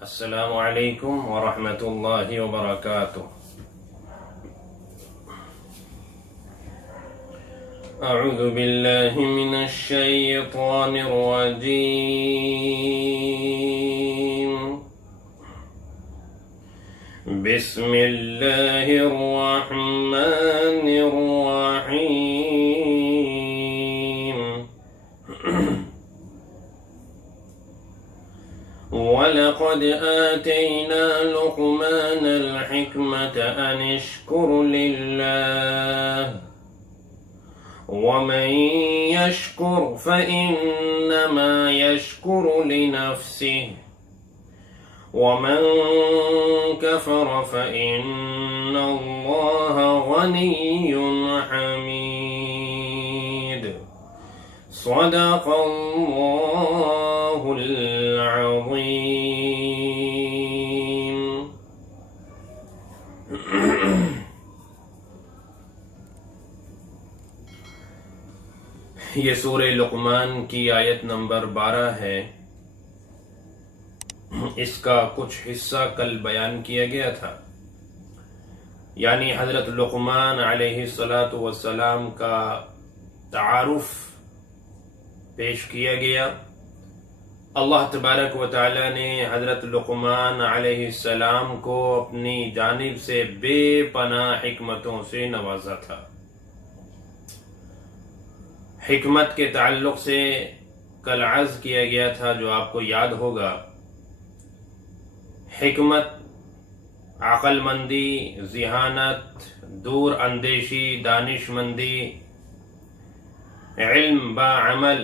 السلام علیکم ورحمۃ اللہ وبرکاتہ۔ اعوذ باللہ من الشیطان الرجیم، بسم اللہ الرحمن الرحیم۔ وَلَقَدْ آتَيْنَا لُقْمَانَ الْحِكْمَةَ أَنِ اشْكُرْ لِلَّهِ وَمَنْ يَشْكُرْ فَإِنَّمَا يَشْكُرُ لِنَفْسِهِ وَمَنْ كَفَرَ فَإِنَّ اللَّهَ غَنِيٌّ حَمِيدٌ۔ صدق اللہ العظیم۔ یہ سورہ لقمان کی آیت نمبر 12 ہے۔ اس کا کچھ حصہ کل بیان کیا گیا تھا، یعنی حضرت لقمان علیہ السلام کا تعارف پیش کیا گیا۔ اللہ تبارک و تعالی نے حضرت لقمان علیہ السلام کو اپنی جانب سے بے پناہ حکمتوں سے نوازا تھا۔ حکمت کے تعلق سے کل عرض کیا گیا تھا، جو آپ کو یاد ہوگا، حکمت عقل مندی، ذہانت، دور اندیشی، دانش مندی، علم با عمل،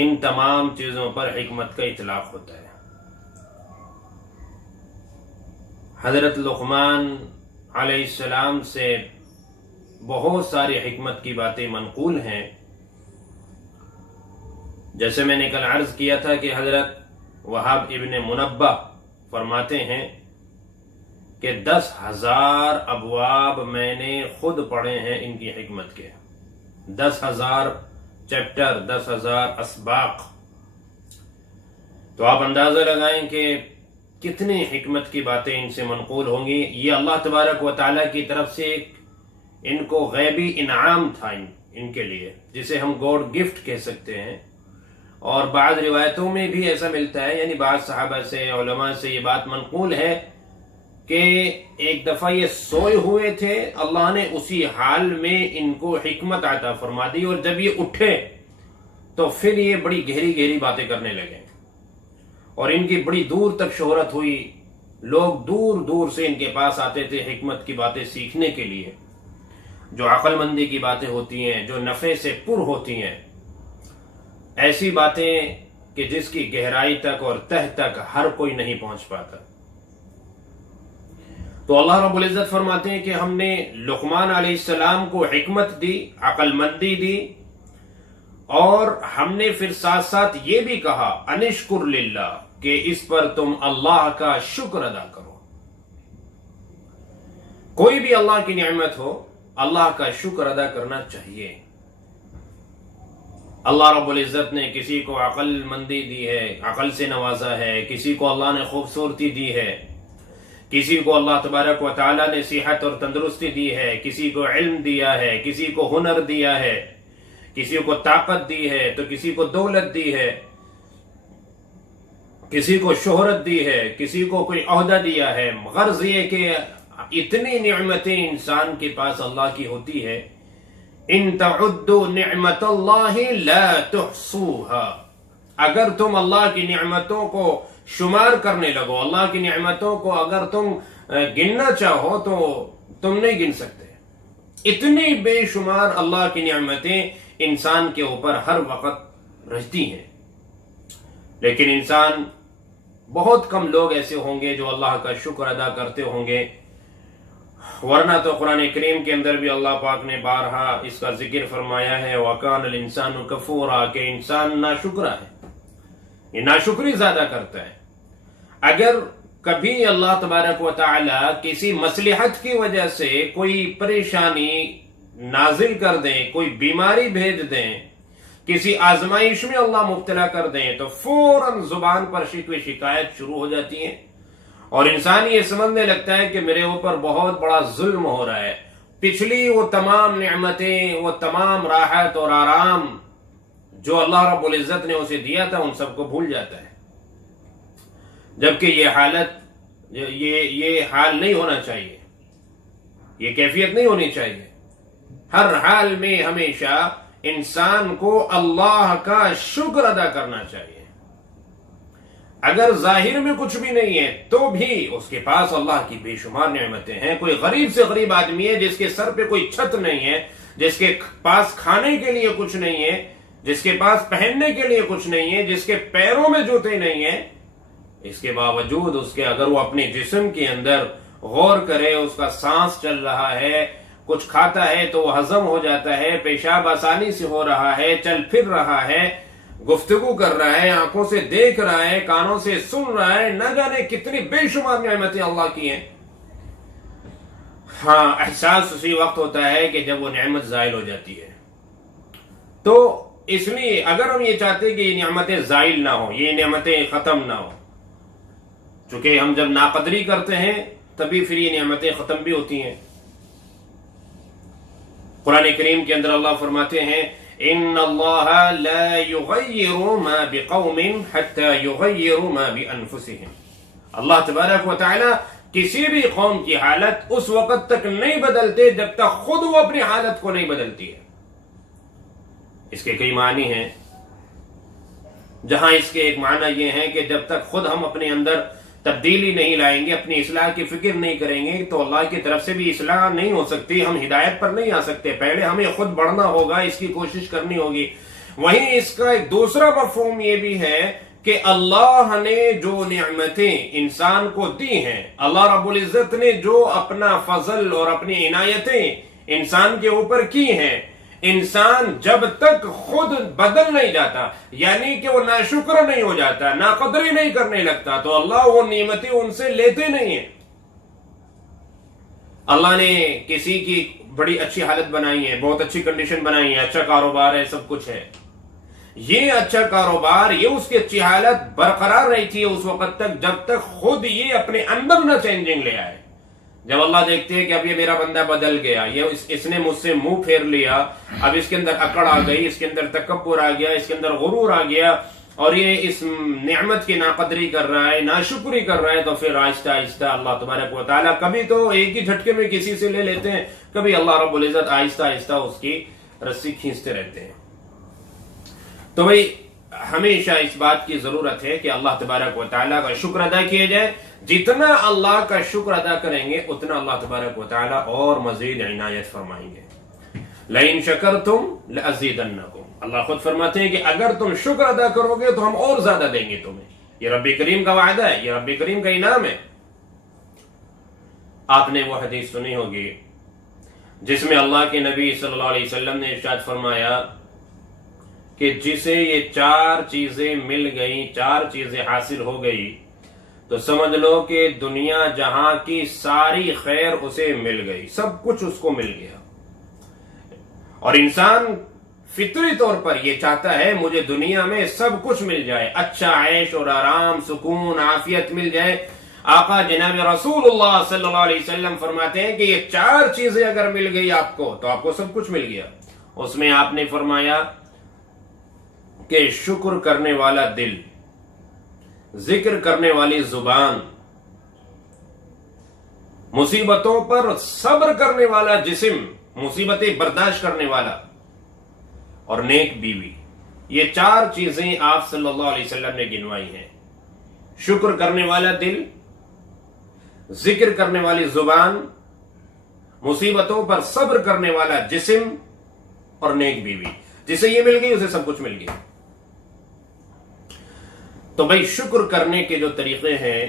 ان تمام چیزوں پر حکمت کا اطلاق ہوتا ہے۔ حضرت لقمان علیہ السلام سے بہت ساری حکمت کی باتیں منقول ہیں۔ جیسے میں نے کل عرض کیا تھا کہ حضرت وہاب ابن منبہ فرماتے ہیں کہ 10,000 ابواب میں نے خود پڑھے ہیں ان کی حکمت کے، 10,000 چیپٹر، 10,000 اسباق۔ تو آپ اندازہ لگائیں کہ کتنی حکمت کی باتیں ان سے منقول ہوں گی۔ یہ اللہ تبارک و تعالیٰ کی طرف سے ایک ان کو غیبی انعام تھا ان کے لیے، جسے ہم گاڈ گفٹ کہہ سکتے ہیں۔ اور بعض روایتوں میں بھی ایسا ملتا ہے، یعنی بعض صحابہ سے، علماء سے یہ بات منقول ہے کہ ایک دفعہ یہ سوئے ہوئے تھے، اللہ نے اسی حال میں ان کو حکمت عطا فرما دی، اور جب یہ اٹھے تو پھر یہ بڑی گہری گہری باتیں کرنے لگے، اور ان کی بڑی دور تک شہرت ہوئی۔ لوگ دور دور سے ان کے پاس آتے تھے حکمت کی باتیں سیکھنے کے لیے، جو عقل مندی کی باتیں ہوتی ہیں، جو نفع سے پر ہوتی ہیں، ایسی باتیں کہ جس کی گہرائی تک اور تہ تک ہر کوئی نہیں پہنچ پاتا۔ تو اللہ رب العزت فرماتے ہیں کہ ہم نے لقمان علیہ السلام کو حکمت دی، عقل مندی دی، اور ہم نے پھر ساتھ ساتھ یہ بھی کہا انشکر للہ، کہ اس پر تم اللہ کا شکر ادا کرو۔ کوئی بھی اللہ کی نعمت ہو، اللہ کا شکر ادا کرنا چاہیے۔ اللہ رب العزت نے کسی کو عقل مندی دی ہے، عقل سے نوازا ہے، کسی کو اللہ نے خوبصورتی دی ہے، کسی کو اللہ تبارک و تعالیٰ نے صحت اور تندرستی دی ہے، کسی کو علم دیا ہے، کسی کو ہنر دیا ہے، کسی کو طاقت دی ہے، تو کسی کو دولت دی ہے، کسی کو شہرت دی ہے، کسی کو کوئی عہدہ دیا ہے۔ غرض یہ کہ اتنی نعمتیں انسان کے پاس اللہ کی ہوتی ہے، ان تعدوا نعمت اللہ لا تحصوها، اگر تم اللہ کی نعمتوں کو شمار کرنے لگو، اللہ کی نعمتوں کو اگر تم گننا چاہو تو تم نہیں گن سکتے۔ اتنی بے شمار اللہ کی نعمتیں انسان کے اوپر ہر وقت رہتی ہیں، لیکن انسان، بہت کم لوگ ایسے ہوں گے جو اللہ کا شکر ادا کرتے ہوں گے، ورنہ تو قرآن کریم کے اندر بھی اللہ پاک نے بارہا اس کا ذکر فرمایا ہے، وَكَانَ الْإِنسَانُ كَفُورًا، کہ انسان ناشکرا ہے، یہ ناشکری زیادہ کرتا ہے۔ اگر کبھی اللہ تبارک و تعالی کسی مصلحت کی وجہ سے کوئی پریشانی نازل کر دیں، کوئی بیماری بھیج دیں، کسی آزمائش میں اللہ مبتلا کر دیں تو فوراً زبان پر شکوے شکایت شروع ہو جاتی ہیں، اور انسان یہ سمجھنے لگتا ہے کہ میرے اوپر بہت بڑا ظلم ہو رہا ہے، پچھلی وہ تمام نعمتیں، وہ تمام راحت اور آرام جو اللہ رب العزت نے اسے دیا تھا ان سب کو بھول جاتا ہے، جبکہ یہ حال نہیں ہونا چاہیے، یہ کیفیت نہیں ہونی چاہیے۔ ہر حال میں ہمیشہ انسان کو اللہ کا شکر ادا کرنا چاہیے۔ اگر ظاہر میں کچھ بھی نہیں ہے تو بھی اس کے پاس اللہ کی بے شمار نعمتیں ہیں۔ کوئی غریب سے غریب آدمی ہے جس کے سر پہ کوئی چھت نہیں ہے، جس کے پاس کھانے کے لیے کچھ نہیں ہے، جس کے پاس پہننے کے لیے کچھ نہیں ہے، جس کے پیروں میں جوتے نہیں ہیں، اس کے باوجود اس کے اگر وہ اپنے جسم کے اندر غور کرے، اس کا سانس چل رہا ہے، کچھ کھاتا ہے تو وہ ہضم ہو جاتا ہے، پیشاب آسانی سے ہو رہا ہے، چل پھر رہا ہے، گفتگو کر رہا ہے، آنکھوں سے دیکھ رہا ہے، کانوں سے سن رہا ہے، نہ جانے کتنی بے شمار نعمتیں اللہ کی ہیں۔ ہاں، احساس اسی وقت ہوتا ہے کہ جب وہ نعمت زائل ہو جاتی ہے۔ تو اس لیے اگر ہم یہ چاہتے ہیں کہ یہ نعمتیں زائل نہ ہو، یہ نعمتیں ختم نہ ہو، چونکہ ہم جب ناقدری کرتے ہیں تبھی پھر یہ نعمتیں ختم بھی ہوتی ہیں۔ قرآن کریم کے اندر اللہ فرماتے ہیں ان اللہ لا یغیر ما بقوم حتی یغیروا ما بانفسهم۔ اللہ تبارک و تعالی کسی بھی قوم کی حالت اس وقت تک نہیں بدلتے جب تک خود وہ اپنی حالت کو نہیں بدلتی ہے۔ اس کے کئی معنی ہیں، جہاں اس کے ایک معنی یہ ہے کہ جب تک خود ہم اپنے اندر تبدیلی نہیں لائیں گے، اپنی اصلاح کی فکر نہیں کریں گے تو اللہ کی طرف سے بھی اصلاح نہیں ہو سکتی، ہم ہدایت پر نہیں آ سکتے۔ پہلے ہمیں خود بڑھنا ہوگا، اس کی کوشش کرنی ہوگی۔ وہیں اس کا ایک دوسرا مفہوم یہ بھی ہے کہ اللہ نے جو نعمتیں انسان کو دی ہیں، اللہ رب العزت نے جو اپنا فضل اور اپنی عنایتیں انسان کے اوپر کی ہیں، انسان جب تک خود بدل نہیں جاتا، یعنی کہ وہ ناشکر نہیں ہو جاتا، ناقدری نہیں کرنے لگتا، تو اللہ وہ نعمتیں ان سے لیتے نہیں ہیں۔ اللہ نے کسی کی بڑی اچھی حالت بنائی ہے، بہت اچھی کنڈیشن بنائی ہے، اچھا کاروبار ہے، سب کچھ ہے۔ یہ اچھا کاروبار، یہ اس کی اچھی حالت برقرار رہی تھی اس وقت تک جب تک خود یہ اپنے اندر نہ چینجنگ لے آئے۔ جب اللہ دیکھتے ہیں کہ اب یہ میرا بندہ بدل گیا، یہ اس نے مجھ سے منہ پھیر لیا، اب اس کے اندر اکڑ آ گئی، اس کے اندر تکبر آ گیا، اس کے اندر غرور آ گیا، اور یہ اس نعمت کی ناقدری کر رہا ہے، ناشکری کر رہا ہے، تو پھر آہستہ آہستہ اللہ تبارک و تعالیٰ کبھی تو ایک ہی جھٹکے میں کسی سے لے لیتے ہیں، کبھی اللہ رب العزت آہستہ آہستہ اس کی رسی کھینچتے رہتے ہیں۔ تو بھئی ہمیشہ اس بات کی ضرورت ہے کہ اللہ تبارک و تعالیٰ کا شکر ادا کیا جائے۔ جتنا اللہ کا شکر ادا کریں گے اتنا اللہ تبارک و تعالیٰ اور مزید عنایت فرمائیں گے۔ لَإِن شَكَرْتُمْ لَأَزِيدَنَّكُمْ، اللہ خود فرماتے ہیں کہ اگر تم شکر ادا کرو گے تو ہم اور زیادہ دیں گے تمہیں۔ یہ رب کریم کا وعدہ ہے، یہ رب کریم کا انعام ہے۔ آپ نے وہ حدیث سنی ہوگی جس میں اللہ کے نبی صلی اللہ علیہ وسلم نے ارشاد فرمایا کہ جسے یہ 4 چیزیں مل گئیں، 4 چیزیں حاصل ہو گئی، تو سمجھ لو کہ دنیا جہاں کی ساری خیر اسے مل گئی، سب کچھ اس کو مل گیا۔ اور انسان فطری طور پر یہ چاہتا ہے مجھے دنیا میں سب کچھ مل جائے، اچھا عیش اور آرام، سکون، عافیت مل جائے۔ آقا جناب رسول اللہ صلی اللہ علیہ وسلم فرماتے ہیں کہ یہ 4 چیزیں اگر مل گئی آپ کو تو آپ کو سب کچھ مل گیا۔ اس میں آپ نے فرمایا کہ شکر کرنے والا دل، ذکر کرنے والی زبان، مصیبتوں پر صبر کرنے والا جسم، مصیبتیں برداشت کرنے والا، اور نیک بیوی۔ یہ 4 چیزیں آپ صلی اللہ علیہ وسلم نے گنوائی ہیں۔ شکر کرنے والا دل، ذکر کرنے والی زبان، مصیبتوں پر صبر کرنے والا جسم، اور نیک بیوی۔ جسے یہ مل گئی اسے سب کچھ مل گیا۔ تو بھائی شکر کرنے کے جو طریقے ہیں،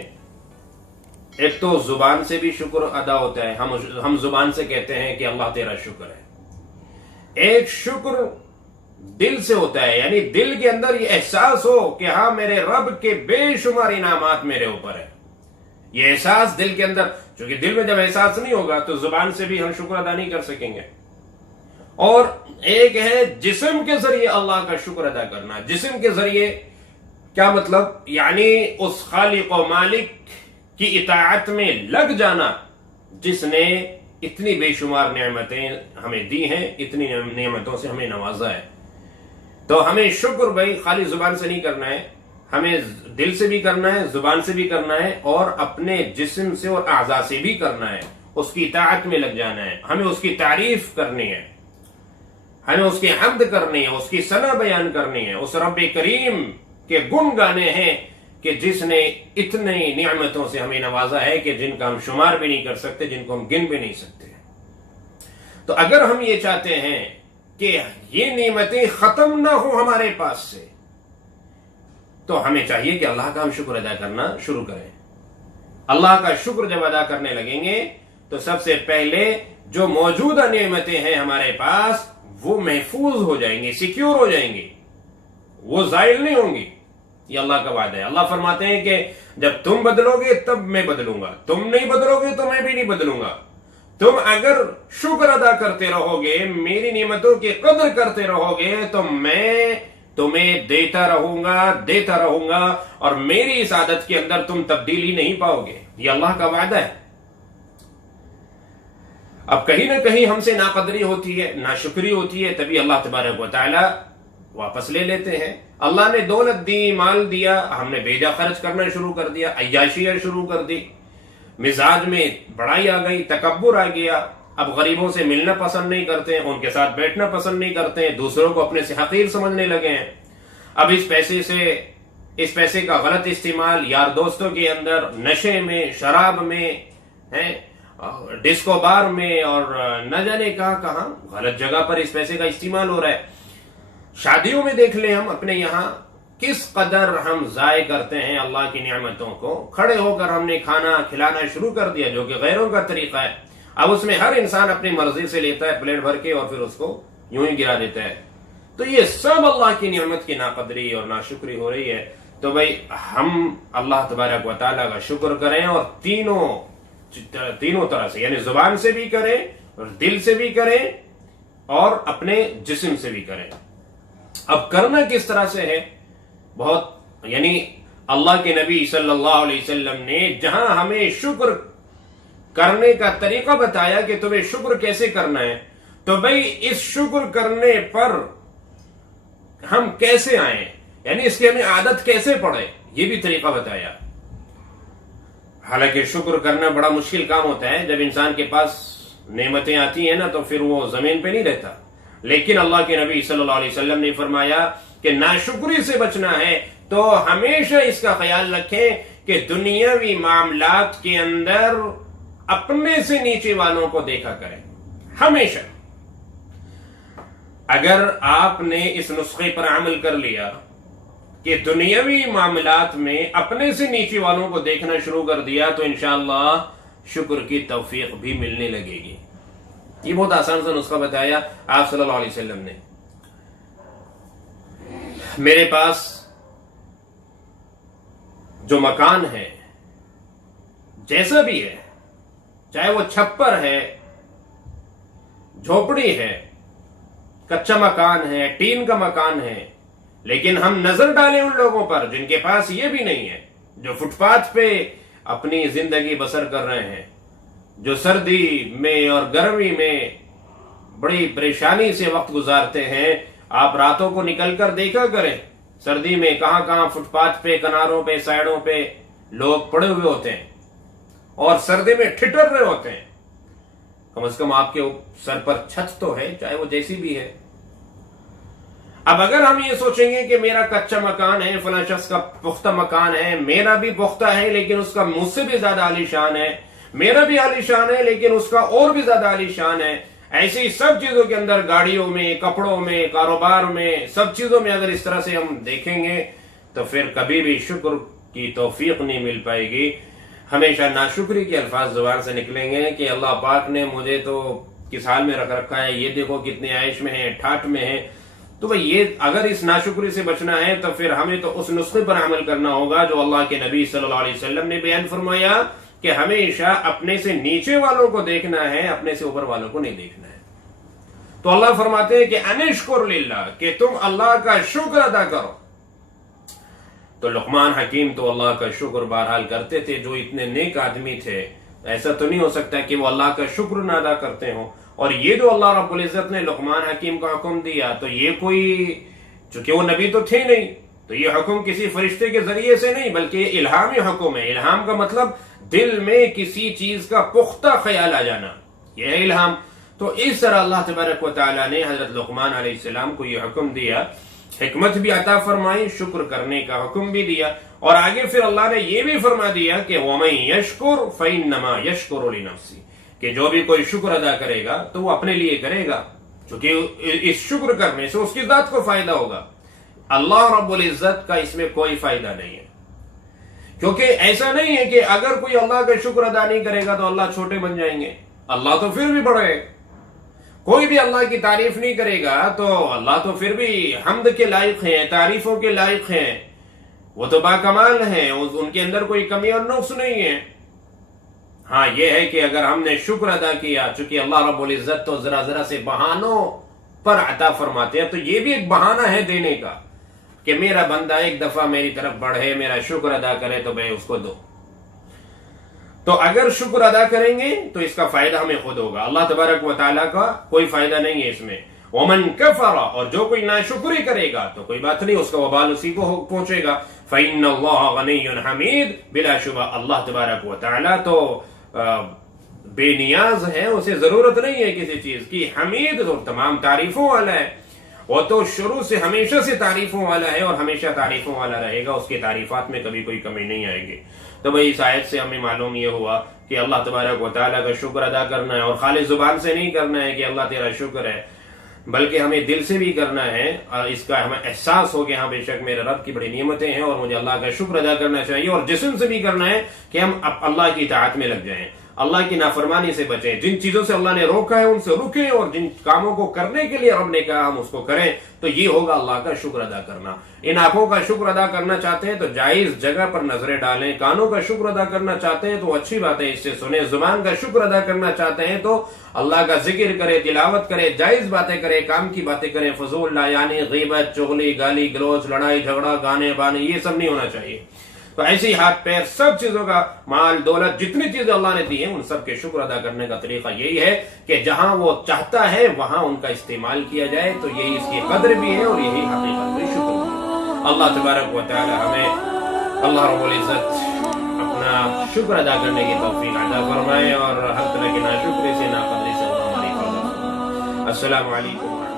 ایک تو زبان سے بھی شکر ادا ہوتا ہے، ہم زبان سے کہتے ہیں کہ اللہ تیرا شکر ہے۔ ایک شکر دل سے ہوتا ہے، یعنی دل کے اندر یہ احساس ہو کہ ہاں میرے رب کے بے شمار انعامات میرے اوپر ہے۔ یہ احساس دل کے اندر، چونکہ دل میں جب احساس نہیں ہوگا تو زبان سے بھی ہم شکر ادا نہیں کر سکیں گے۔ اور ایک ہے جسم کے ذریعے اللہ کا شکر ادا کرنا. جسم کے ذریعے کیا مطلب؟ یعنی اس خالق و مالک کی اطاعت میں لگ جانا جس نے اتنی بے شمار نعمتیں ہمیں دی ہیں، اتنی نعمتوں سے ہمیں نوازا ہے. تو ہمیں شکر بھائی خالی زبان سے نہیں کرنا ہے، ہمیں دل سے بھی کرنا ہے، زبان سے بھی کرنا ہے، اور اپنے جسم سے اور اعضاء سے بھی کرنا ہے. اس کی اطاعت میں لگ جانا ہے، ہمیں اس کی تعریف کرنی ہے، ہمیں اس کی حمد کرنی ہے، اس کی ثنا بیان کرنی ہے، اس رب کریم کے گن گانے ہیں کہ جس نے اتنی نعمتوں سے ہمیں نوازا ہے کہ جن کا ہم شمار بھی نہیں کر سکتے، جن کو ہم گن بھی نہیں سکتے. تو اگر ہم یہ چاہتے ہیں کہ یہ نعمتیں ختم نہ ہوں ہمارے پاس سے، تو ہمیں چاہیے کہ اللہ کا ہم شکر ادا کرنا شروع کریں. اللہ کا شکر جب ادا کرنے لگیں گے تو سب سے پہلے جو موجودہ نعمتیں ہیں ہمارے پاس وہ محفوظ ہو جائیں گی، سیکیور ہو جائیں گی، وہ زائل نہیں ہوں گی. یہ اللہ کا وعدہ ہے. اللہ فرماتے ہیں کہ جب تم بدلو گے تب میں بدلوں گا، تم نہیں بدلو گے تو میں بھی نہیں بدلوں گا. تم اگر شکر ادا کرتے رہو گے، میری نعمتوں کی قدر کرتے رہو گے، تو میں تمہیں دیتا رہوں گا اور میری اس عادت کے اندر تم تبدیلی نہیں پاؤ گے. یہ اللہ کا وعدہ ہے. اب کہیں نہ کہیں ہم سے ناقدری ہوتی ہے، ناشکری ہوتی ہے، تبھی اللہ تبارک و تعالی واپس لے لیتے ہیں. اللہ نے دولت دی، مال دیا، ہم نے بیجا خرچ کرنا شروع کر دیا، عیاشیاں شروع کر دی، مزاج میں بڑائی آ گئی، تکبر آ گیا. اب غریبوں سے ملنا پسند نہیں کرتے ہیں، ان کے ساتھ بیٹھنا پسند نہیں کرتے ہیں، دوسروں کو اپنے سے حقیر سمجھنے لگے ہیں. اب اس پیسے کا غلط استعمال یار دوستوں کے اندر، نشے میں، شراب میں، ڈسکو بار میں، اور نہ جانے کہاں غلط جگہ پر اس پیسے کا استعمال ہو رہا ہے. شادیوں میں دیکھ لیں ہم اپنے یہاں کس قدر ہم ضائع کرتے ہیں اللہ کی نعمتوں کو. کھڑے ہو کر ہم نے کھانا کھلانا شروع کر دیا جو کہ غیروں کا طریقہ ہے. اب اس میں ہر انسان اپنی مرضی سے لیتا ہے پلیٹ بھر کے اور پھر اس کو یوں ہی گرا دیتا ہے. تو یہ سب اللہ کی نعمت کی ناقدری اور ناشکری ہو رہی ہے. تو بھائی ہم اللہ تبارک و تعالیٰ کا شکر کریں، اور تینوں طرح سے، یعنی زبان سے بھی کریں اور دل سے بھی کریں اور اپنے جسم سے بھی کریں. اب کرنا کس طرح سے ہے؟ یعنی اللہ کے نبی صلی اللہ علیہ وسلم نے جہاں ہمیں شکر کرنے کا طریقہ بتایا کہ تمہیں شکر کیسے کرنا ہے، تو بھائی اس شکر کرنے پر ہم کیسے آئیں، یعنی اس کی ہمیں عادت کیسے پڑے، یہ بھی طریقہ بتایا. حالانکہ شکر کرنا بڑا مشکل کام ہوتا ہے. جب انسان کے پاس نعمتیں آتی ہیں نا تو پھر وہ زمین پہ نہیں رہتا. لیکن اللہ کے نبی صلی اللہ علیہ وسلم نے فرمایا کہ ناشکری سے بچنا ہے تو ہمیشہ اس کا خیال رکھیں کہ دنیاوی معاملات کے اندر اپنے سے نیچے والوں کو دیکھا کریں. ہمیشہ اگر آپ نے اس نسخے پر عمل کر لیا کہ دنیاوی معاملات میں اپنے سے نیچے والوں کو دیکھنا شروع کر دیا تو انشاءاللہ شکر کی توفیق بھی ملنے لگے گی. یہ بہت آسان سا نسخہ بتایا آپ صلی اللہ علیہ وسلم نے. میرے پاس جو مکان ہے جیسا بھی ہے، چاہے وہ چھپر ہے، جھوپڑی ہے، کچا مکان ہے، ٹین کا مکان ہے، لیکن ہم نظر ڈالیں ان لوگوں پر جن کے پاس یہ بھی نہیں ہے، جو فٹ پاتھ پہ اپنی زندگی بسر کر رہے ہیں، جو سردی میں اور گرمی میں بڑی پریشانی سے وقت گزارتے ہیں. آپ راتوں کو نکل کر دیکھا کریں سردی میں کہاں فٹ پاتھ پہ، کناروں پہ، سائڈوں پہ لوگ پڑے ہوئے ہوتے ہیں اور سردی میں ٹھٹر رہے ہوتے ہیں. کم از کم آپ کے سر پر چھت تو ہے، چاہے وہ جیسی بھی ہے. اب اگر ہم یہ سوچیں گے کہ میرا کچا مکان ہے، فلاں شخص کا پختہ مکان ہے، میرا بھی پختہ ہے لیکن اس کا مجھ سے بھی زیادہ عالی شان ہے، میرا بھی عالی شان ہے لیکن اس کا اور بھی زیادہ عالی شان ہے، ایسی سب چیزوں کے اندر، گاڑیوں میں، کپڑوں میں، کاروبار میں، سب چیزوں میں اگر اس طرح سے ہم دیکھیں گے تو پھر کبھی بھی شکر کی توفیق نہیں مل پائے گی. ہمیشہ ناشکری کے الفاظ زبان سے نکلیں گے کہ اللہ پاک نے مجھے تو کس حال میں رکھ رکھا ہے، یہ دیکھو کتنے عیش میں ہیں، ٹھاٹھ میں ہیں. تو بھئی یہ اگر اس ناشکری سے بچنا ہے تو پھر ہمیں تو اس نسخے پر عمل کرنا ہوگا جو اللہ کے نبی صلی اللہ علیہ وسلم نے بیان فرمایا کہ ہمیشہ اپنے سے نیچے والوں کو دیکھنا ہے، اپنے سے اوپر والوں کو نہیں دیکھنا ہے. تو اللہ فرماتے ہیں کہ انشکر للہ، کہ تم اللہ کا شکر ادا کرو. تو لقمان حکیم تو اللہ کا شکر بہرحال کرتے تھے. جو اتنے نیک آدمی تھے، ایسا تو نہیں ہو سکتا کہ وہ اللہ کا شکر نہ ادا کرتے ہوں. اور یہ جو اللہ رب العزت نے لقمان حکیم کا حکم دیا، تو یہ کوئی، چونکہ وہ نبی تو تھے نہیں، تو یہ حکم کسی فرشتے کے ذریعے سے نہیں، بلکہ یہ الہامی حکم ہے. الہام کا مطلب دل میں کسی چیز کا پختہ خیال آ جانا، یہ ہے الہام. تو اس طرح اللہ تبارک و تعالیٰ نے حضرت لقمان علیہ السلام کو یہ حکم دیا، حکمت بھی عطا فرمائی، شکر کرنے کا حکم بھی دیا. اور آگے پھر اللہ نے یہ بھی فرما دیا کہ وَمَن يَشْكُرْ فَإِنَّمَا يَشْكُرُ لِنَفْسِهِ، کہ جو بھی کوئی شکر ادا کرے گا تو وہ اپنے لیے کرے گا، کیونکہ اس شکر کرنے سے اس کی ذات کو فائدہ ہوگا. اللہ رب العزت کا اس میں کوئی فائدہ نہیں ہے، کیونکہ ایسا نہیں ہے کہ اگر کوئی اللہ کا شکر ادا نہیں کرے گا تو اللہ چھوٹے بن جائیں گے. اللہ تو پھر بھی بڑے. کوئی بھی اللہ کی تعریف نہیں کرے گا تو اللہ تو پھر بھی حمد کے لائق ہیں، تعریفوں کے لائق ہیں، وہ تو باکمال ہیں، ان کے اندر کوئی کمی اور نقص نہیں ہے. ہاں یہ ہے کہ اگر ہم نے شکر ادا کیا، چونکہ اللہ رب العزت تو ذرا ذرا سے بہانوں پر عطا فرماتے ہیں، تو یہ بھی ایک بہانہ ہے دینے کا کہ میرا بندہ ایک دفعہ میری طرف بڑھے، میرا شکر ادا کرے تو میں اس کو دو. تو اگر شکر ادا کریں گے تو اس کا فائدہ ہمیں خود ہوگا، اللہ تبارک و تعالیٰ کا کوئی فائدہ نہیں ہے اس میں. وَمَن كَفَرَ، اور جو کوئی ناشکری کرے گا تو کوئی بات نہیں، اس کا وبال اسی کو پہنچے گا. فَإِنَّ اللَّهَ غَنِيٌّ حَمِيدٌ، بلا شبہ اللہ تبارک و تعالیٰ تو بے نیاز ہے، اسے ضرورت نہیں ہے کسی چیز کی. حمید تو تمام تعریفوں والا ہے، وہ تو شروع سے ہمیشہ سے تعریفوں والا ہے اور ہمیشہ تعریفوں والا رہے گا، اس کی تعریفات میں کبھی کوئی کمی نہیں آئے گی. تو بھئی اس آیت سے ہمیں معلوم یہ ہوا کہ اللہ تبارک و تعالیٰ کا شکر ادا کرنا ہے، اور خالص زبان سے نہیں کرنا ہے کہ اللہ تیرا شکر ہے، بلکہ ہمیں دل سے بھی کرنا ہے، اور اس کا ہمیں احساس ہو کہ ہاں بے شک میرے رب کی بڑی نعمتیں ہیں اور مجھے اللہ کا شکر ادا کرنا چاہیے. اور جسم سے بھی کرنا ہے کہ ہم اللہ کی اطاعت میں لگ جائیں، اللہ کی نافرمانی سے بچیں، جن چیزوں سے اللہ نے روکا ہے ان سے رکیں، اور جن کاموں کو کرنے کے لیے رب نے کہا ہم اس کو کریں. تو یہ ہوگا اللہ کا شکر ادا کرنا. ان آنکھوں کا شکر ادا کرنا چاہتے ہیں تو جائز جگہ پر نظریں ڈالیں، کانوں کا شکر ادا کرنا چاہتے ہیں تو اچھی باتیں اس سے سنیں، زبان کا شکر ادا کرنا چاہتے ہیں تو اللہ کا ذکر کرے، تلاوت کرے، جائز باتیں کرے، کام کی باتیں کریں، فضول لا یعنی غیبت، چغلی، گالی گلوچ، لڑائی جھگڑا، گانے بانے، یہ سب نہیں ہونا چاہیے. تو ایسے ہی ہاتھ پیر سب چیزوں کا، مال دولت، جتنی چیزیں اللہ نے دی ہیں ان سب کے شکر ادا کرنے کا طریقہ یہی ہے کہ جہاں وہ چاہتا ہے وہاں ان کا استعمال کیا جائے. تو یہی اس کی قدر بھی ہے اور یہی حقیقت میں شکر بھی ہے. اللہ تبارک و تعالی ہمیں، اللہ رب العزت اپنا شکر ادا کرنے کی توفیق عطا فرمائے اور ہر طرح کے ناشکری سے، ناقدری سے ہماری حفاظت فرمائے. السلام علیکم.